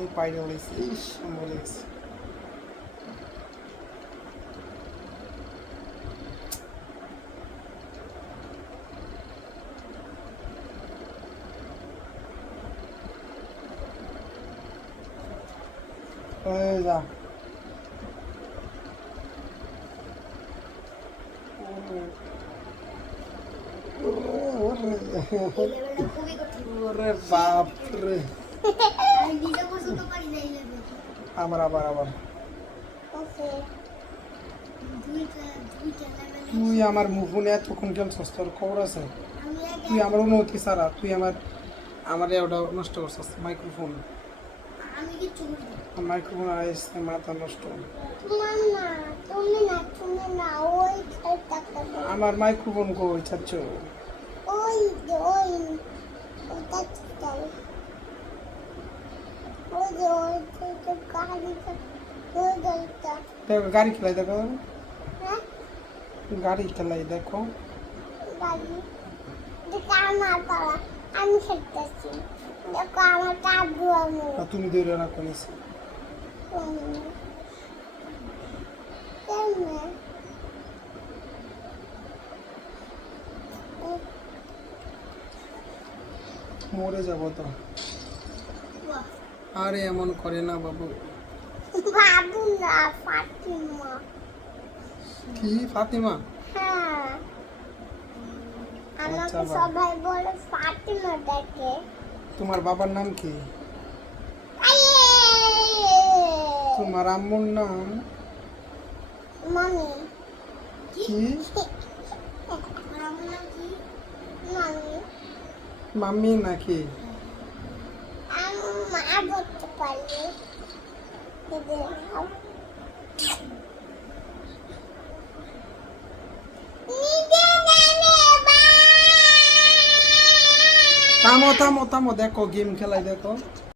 Meu pai não disse, ixi, amor. Pois é. বাপ রে আমি নিজে পর্যন্ত পারি না এই লেভেল আবার আবার। তুই আমার মুখুনে এতক্ষণ খেলছস তোর খবর আছে? তুই আমার অনুমতি ছাড়া, তুই আমার আমার ওটা নষ্ট করছস মাইক্রোফোন মাইক্রোফোন আসছে মাথা নষ্ট। আমার মাইক্রোফোন কই চাচ্ছ দেখো গাড়ি খেলাই দেখো। হ্যাঁ? গাড়ি খেলাই দেখো। আমি খেলতেছি। দেখো আমার কাবু আমি। তুমি দৌড়ে না কেমনে? মরে যাব তো। আরে এমন করে না বাবু। বাবু না ফাতিমা। কি ফাতিমা? হ্যাঁ। আমাকে আচ্ছা, সবাই বলে ফাতিমা ডাকে তোমার বাবার নাম কি? তোমার আম্মুর নাম? মামি। কি? মামি নাকি? থামো থামো থামো দেখো গেম খেলাই দেখো।